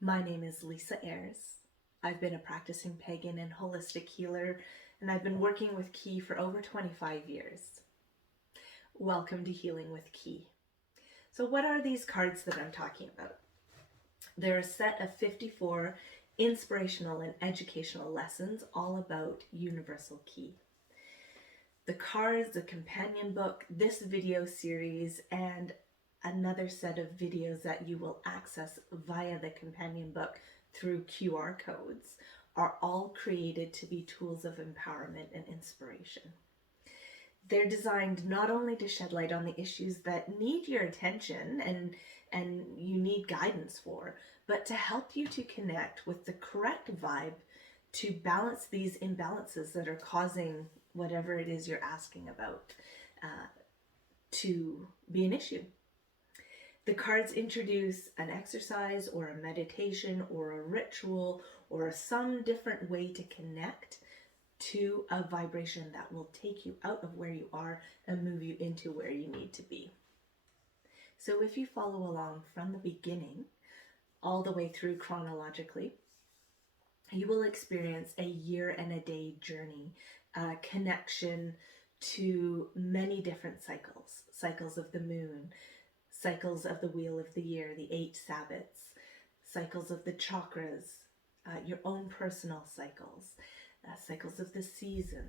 My name is Lisa Ayres. I've been a practicing pagan and holistic healer, and I've been working with Ki for over 25 years. Welcome to Healing with Ki. So what are these cards that I'm talking about? They're a set of 54 inspirational and educational lessons all about universal Ki. The cards, the companion book, this video series, and another set of videos that you will access via the companion book through QR codes are all created to be tools of empowerment and inspiration. They're designed not only to shed light on the issues that need your attention and you need guidance for, but to help you to connect with the correct vibe to balance these imbalances that are causing whatever it is you're asking about to be an issue. The cards introduce an exercise or a meditation or a ritual or some different way to connect to a vibration that will take you out of where you are and move you into where you need to be. So if you follow along from the beginning all the way through chronologically, you will experience a year and a day journey, a connection to many different cycles of the moon, cycles of the wheel of the year, the 8 Sabbats, cycles of the chakras, your own personal cycles, cycles of the seasons.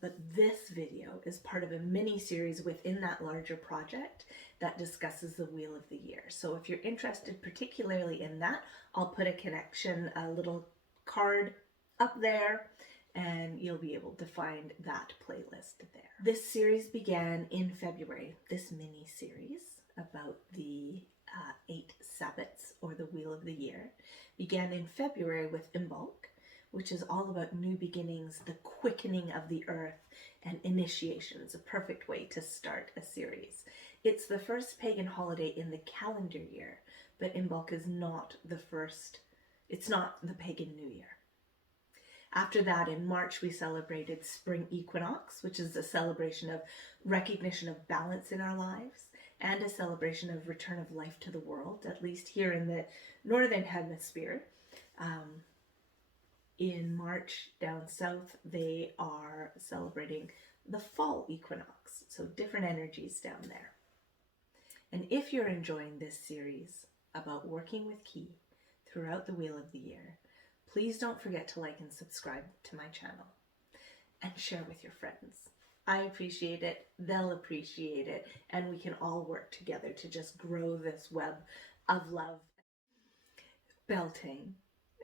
But this video is part of a mini series within that larger project that discusses the wheel of the year. So if you're interested particularly in that, I'll put a connection, a little card up there, and you'll be able to find that playlist there. This series began in February, this mini series about the 8 Sabbats, or the Wheel of the Year, began in February with Imbolc, which is all about new beginnings, the quickening of the earth, and initiations, a perfect way to start a series. It's the first pagan holiday in the calendar year, but Imbolc is not the first, it's not the pagan New Year. After that, in March, we celebrated Spring Equinox, which is a celebration of recognition of balance in our lives and a celebration of return of life to the world, at least here in the Northern Hemisphere. In March, down south, they are celebrating the Fall Equinox, so different energies down there. And if you're enjoying this series about working with Ki throughout the Wheel of the Year, please don't forget to like and subscribe to my channel and share with your friends. I appreciate it, they'll appreciate it, and we can all work together to just grow this web of love. Beltaine.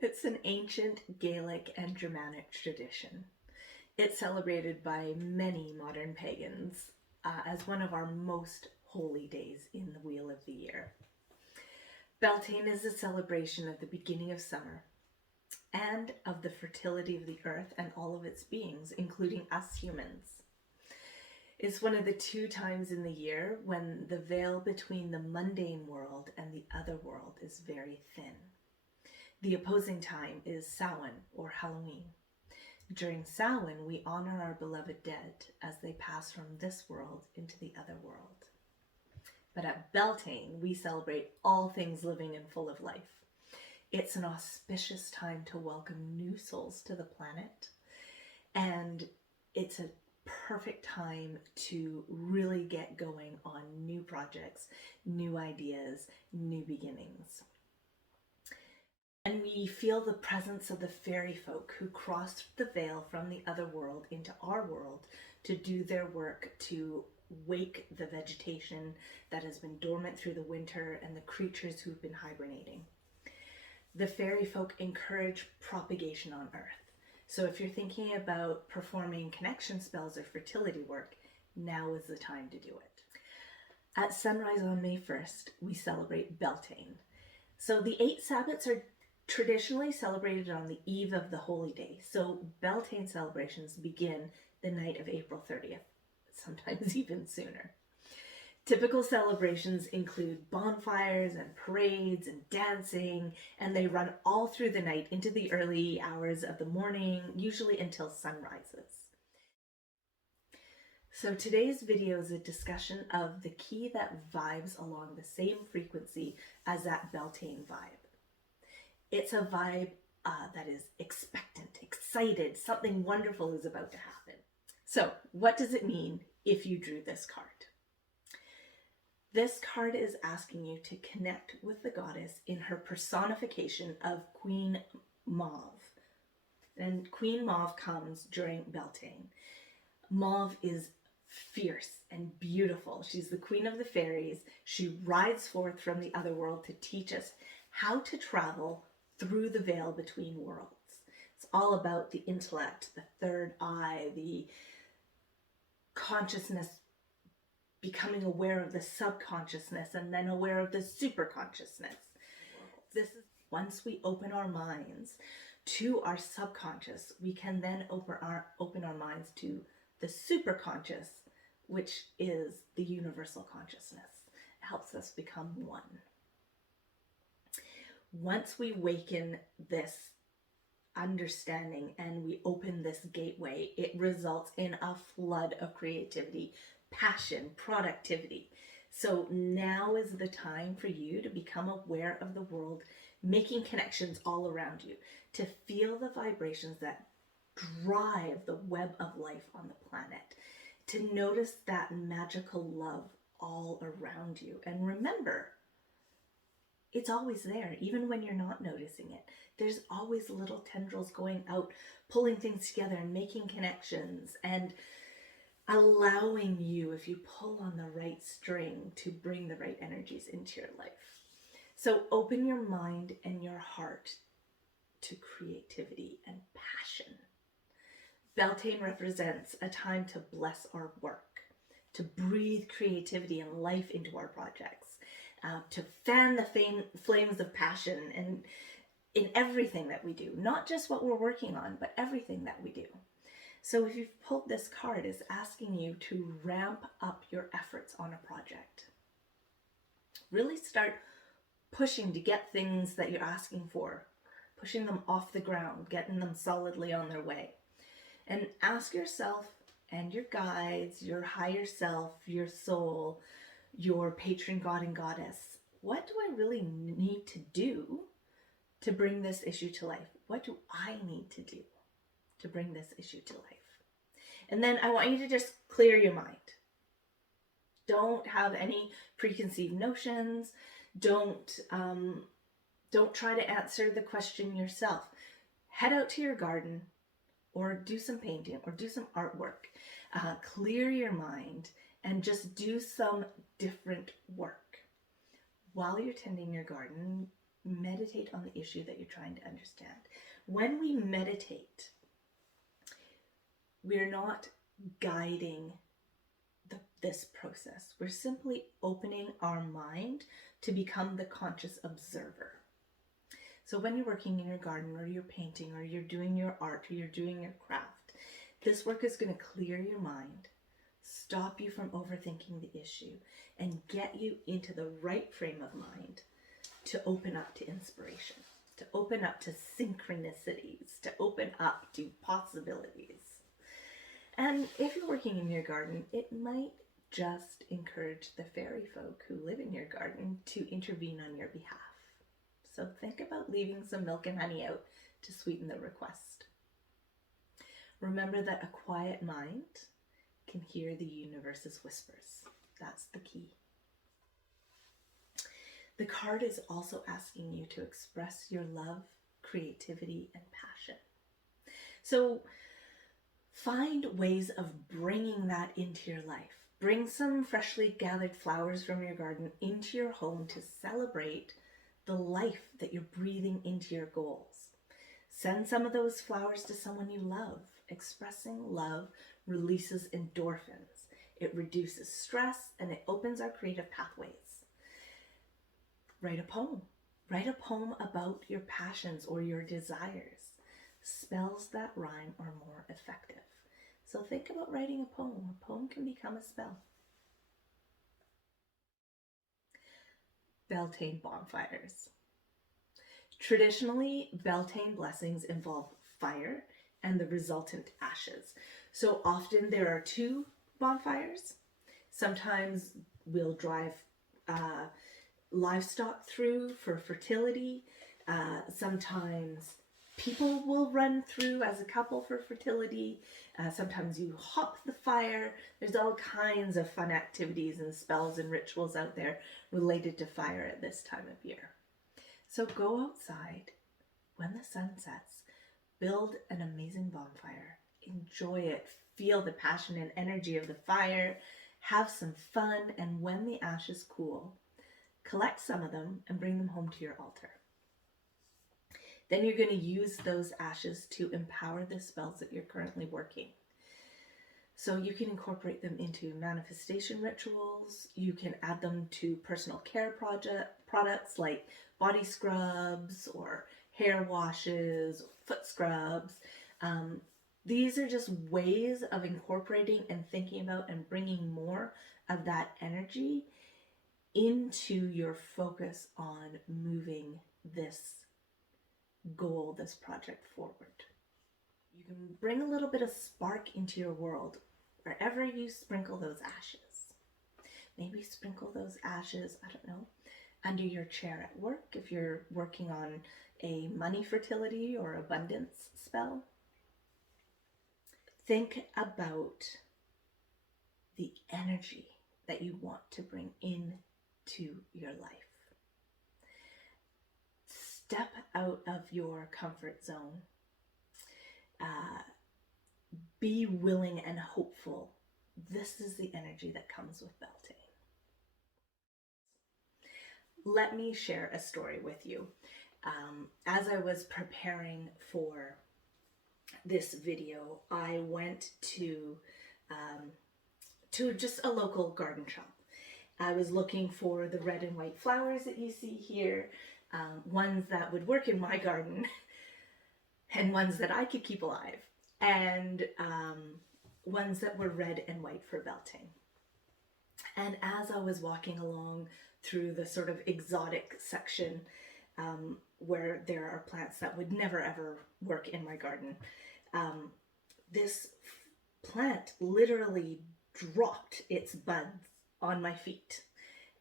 It's an ancient Gaelic and Germanic tradition. It's celebrated by many modern pagans as one of our most holy days in the Wheel of the Year. Beltaine is a celebration of the beginning of summer and of the fertility of the earth and all of its beings, including us humans. It's one of the 2 times in the year when the veil between the mundane world and the other world is very thin. The opposing time is Samhain, or Halloween. During Samhain, we honor our beloved dead as they pass from this world into the other world. But at Beltaine, we celebrate all things living and full of life. It's an auspicious time to welcome new souls to the planet, and it's a perfect time to really get going on new projects, new ideas, new beginnings. And we feel the presence of the fairy folk who crossed the veil from the other world into our world to do their work to wake the vegetation that has been dormant through the winter and the creatures who've been hibernating. The fairy folk encourage propagation on Earth. So if you're thinking about performing connection spells or fertility work, now is the time to do it. At sunrise on May 1st, we celebrate Beltaine. So the 8 Sabbats are traditionally celebrated on the eve of the holy day. So Beltaine celebrations begin the night of April 30th, sometimes even sooner. Typical celebrations include bonfires and parades and dancing, and they run all through the night into the early hours of the morning, usually until sun rises. So today's video is a discussion of the Ki that vibes along the same frequency as that Beltaine vibe. It's a vibe that is expectant, excited, something wonderful is about to happen. So, what does it mean if you drew this card? This card is asking you to connect with the goddess in her personification of Queen Mauve. And Queen Mauve comes during Beltaine. Mauve is fierce and beautiful. She's the queen of the fairies. She rides forth from the other world to teach us how to travel through the veil between worlds. It's all about the intellect, the third eye, the consciousness, becoming aware of the subconsciousness and then aware of the superconsciousness. This is once we open our minds to our subconscious, we can then open our minds to the superconscious, which is the universal consciousness. It helps us become one. Once we waken this understanding and we open this gateway, it results in a flood of creativity, passion, productivity. So now is the time for you to become aware of the world, making connections all around you, to feel the vibrations that drive the web of life on the planet, to notice that magical love all around you. And remember, it's always there, even when you're not noticing it. There's always little tendrils going out, pulling things together and making connections and allowing you, if you pull on the right string, to bring the right energies into your life. So open your mind and your heart to creativity and passion. Beltaine represents a time to bless our work, to breathe creativity and life into our projects, to fan the flames of passion and in everything that we do, not just what we're working on, but everything that we do. So if you've pulled this card, it's asking you to ramp up your efforts on a project. Really start pushing to get things that you're asking for, pushing them off the ground, getting them solidly on their way. And ask yourself and your guides, your higher self, your soul, your patron god and goddess, what do I really need to do to bring this issue to life? What do I need to do to bring this issue to life? And then I want you to just clear your mind. Don't have any preconceived notions. Don't try to answer the question yourself. Head out to your garden or do some painting or do some artwork. Clear your mind and just do some different work. While you're tending your garden, meditate on the issue that you're trying to understand. When we meditate, we're not guiding this process. We're simply opening our mind to become the conscious observer. So when you're working in your garden or you're painting or you're doing your art or you're doing your craft, this work is going to clear your mind, stop you from overthinking the issue, and get you into the right frame of mind to open up to inspiration, to open up to synchronicities, to open up to possibilities. And if you're working in your garden, it might just encourage the fairy folk who live in your garden to intervene on your behalf. So think about leaving some milk and honey out to sweeten the request. Remember that a quiet mind can hear the universe's whispers. That's the key. The card is also asking you to express your love, creativity, and passion. So find ways of bringing that into your life. Bring some freshly gathered flowers from your garden into your home to celebrate the life that you're breathing into your goals. Send some of those flowers to someone you love. Expressing love releases endorphins. It reduces stress and it opens our creative pathways. Write a poem. Write a poem about your passions or your desires. Spells that rhyme are more effective. So think about writing a poem. A poem can become a spell. Beltaine bonfires. Traditionally, Beltaine blessings involve fire and the resultant ashes. So often there are two bonfires. Sometimes we'll drive livestock through for fertility. Sometimes people will run through as a couple for fertility. Sometimes you hop the fire. There's all kinds of fun activities and spells and rituals out there related to fire at this time of year. So go outside when the sun sets, build an amazing bonfire, enjoy it, feel the passion and energy of the fire, have some fun, and when the ashes cool, collect some of them and bring them home to your altar. Then you're going to use those ashes to empower the spells that you're currently working. So you can incorporate them into manifestation rituals. You can add them to personal care products like body scrubs or hair washes, or foot scrubs. These are just ways of incorporating and thinking about and bringing more of that energy into your focus on moving this goal, this project forward. You can bring a little bit of spark into your world wherever you sprinkle those ashes. Maybe sprinkle those ashes, I don't know, under your chair at work if you're working on a money fertility or abundance spell. Think about the energy that you want to bring into your life. Step out of your comfort zone. Be willing and hopeful. This is the energy that comes with Beltaine. Let me share a story with you. As I was preparing for this video, I went to just a local garden shop. I was looking for the red and white flowers that you see here, ones that would work in my garden and ones that I could keep alive, and ones that were red and white for Beltaine. And as I was walking along through the sort of exotic section where there are plants that would never ever work in my garden, this plant literally dropped its buds on my feet.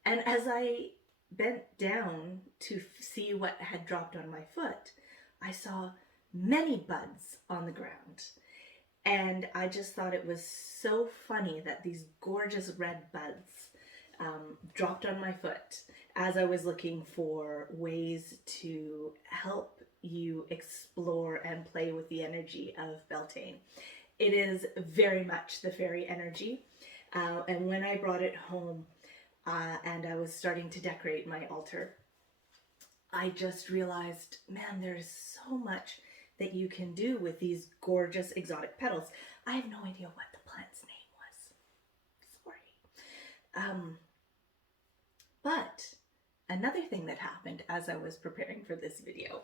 And as I bent down to see what had dropped on my foot, I saw many buds on the ground. And I just thought it was so funny that these gorgeous red buds dropped on my foot as I was looking for ways to help you explore and play with the energy of Beltaine. It is very much the fairy energy. And when I brought it home and I was starting to decorate my altar, I just realized, man, there's so much that you can do with these gorgeous exotic petals. I have no idea what the plant's name was. Sorry. But another thing that happened as I was preparing for this video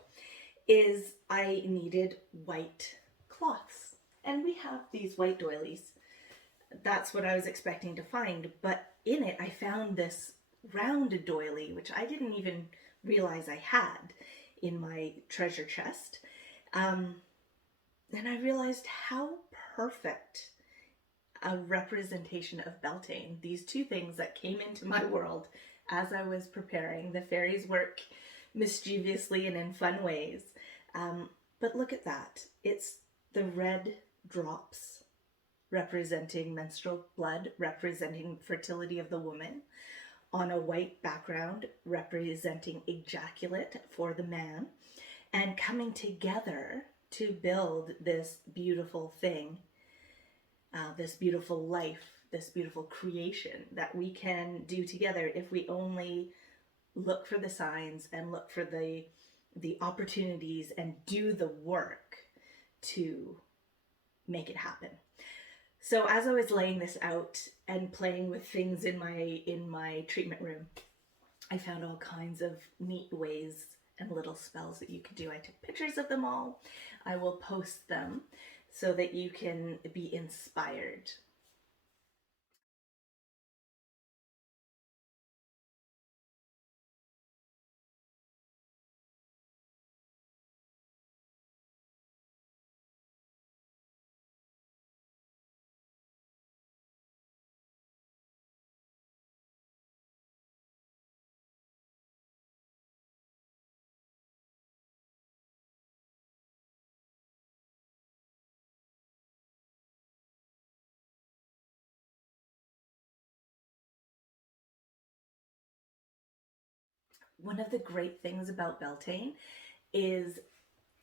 is I needed white cloths. And we have these white doilies. That's what I was expecting to find. But in it, I found this rounded doily, which I didn't even realize I had in my treasure chest. And I realized how perfect a representation of Beltaine, these two things that came into my world as I was preparing. The fairies work mischievously and in fun ways. But look at that. It's the red drops representing menstrual blood, representing fertility of the woman, on a white background representing ejaculate for the man, and coming together to build this beautiful thing, this beautiful life, this beautiful creation that we can do together if we only look for the signs and look for the opportunities and do the work to make it happen. So as I was laying this out and playing with things in my treatment room, I found all kinds of neat ways and little spells that you could do. I took pictures of them all. I will post them so that you can be inspired. one of the great things about Beltaine is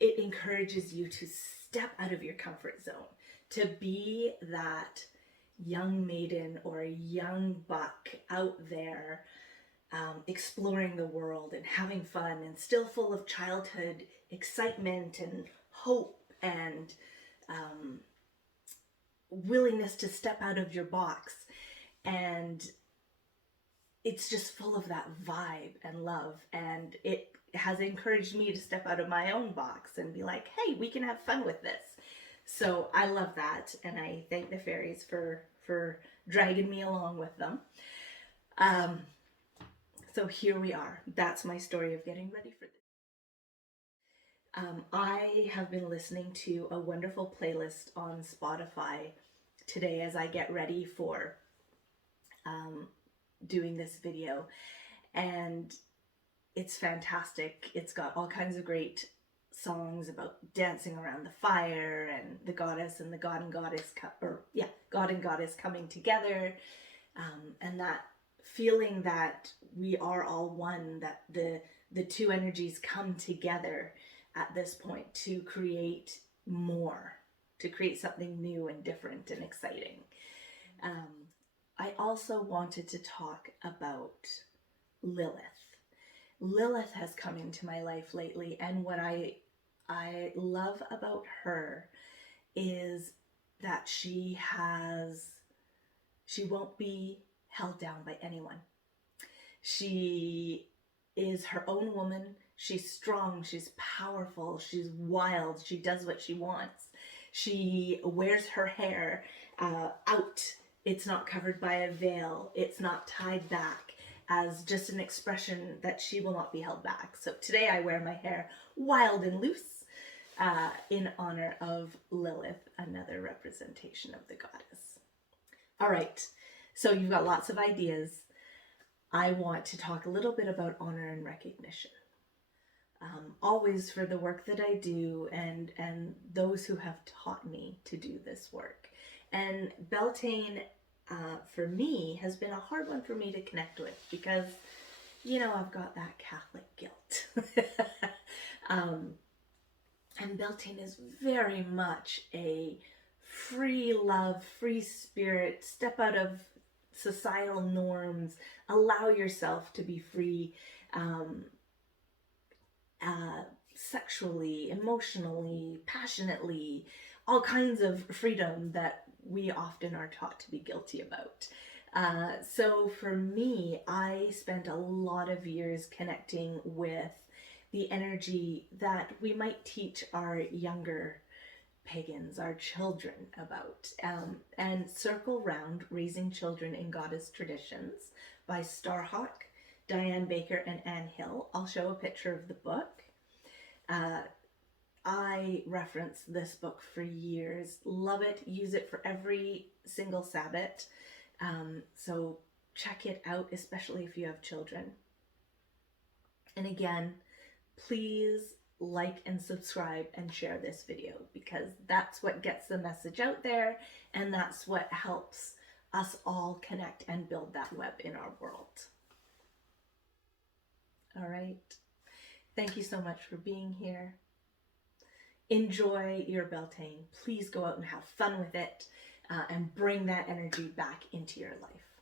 it encourages you to step out of your comfort zone, to be that young maiden or a young buck out there, exploring the world and having fun, and still full of childhood excitement and hope and willingness to step out of your box. And it's just full of that vibe and love, and it has encouraged me to step out of my own box and be like, hey, we can have fun with this. So I love that, and I thank the fairies for dragging me along with them. So here we are. That's my story of getting ready for this. I have been listening to a wonderful playlist on Spotify today as I get ready for doing this video, and it's fantastic. It's got all kinds of great songs about dancing around the fire and the goddess and the god and goddess, God and goddess coming together, and that feeling that we are all one, that the two energies come together at this point to create more, to create something new and different and exciting. I also wanted to talk about Lilith. Lilith has come into my life lately, and what I love about her is that she won't be held down by anyone. She is her own woman. She's strong, she's powerful, she's wild, she does what she wants. She wears her hair out. It's not covered by a veil. It's not tied back, as just an expression that she will not be held back. So today I wear my hair wild and loose in honor of Lilith, another representation of the goddess. All right, so you've got lots of ideas. I want to talk a little bit about honor and recognition. Always for the work that I do and those who have taught me to do this work. And Beltaine, for me, has been a hard one for me to connect with because, you know, I've got that Catholic guilt. And Beltaine is very much a free love, free spirit, step out of societal norms, allow yourself to be free, sexually, emotionally, passionately, all kinds of freedom that we often are taught to be guilty about. So for me, I spent a lot of years connecting with the energy that we might teach our younger pagans, our children, about. And Circle Round, Raising Children in Goddess Traditions by Starhawk, Diane Baker, and Anne Hill. I'll show a picture of the book. I reference this book for years, love it, use it for every single Sabbath. So check it out, especially if you have children. And again, please like and subscribe and share this video, because that's what gets the message out there, and that's what helps us all connect and build that web in our world. All right. Thank you so much for being here. Enjoy your Beltaine. Please go out and have fun with it, and bring that energy back into your life.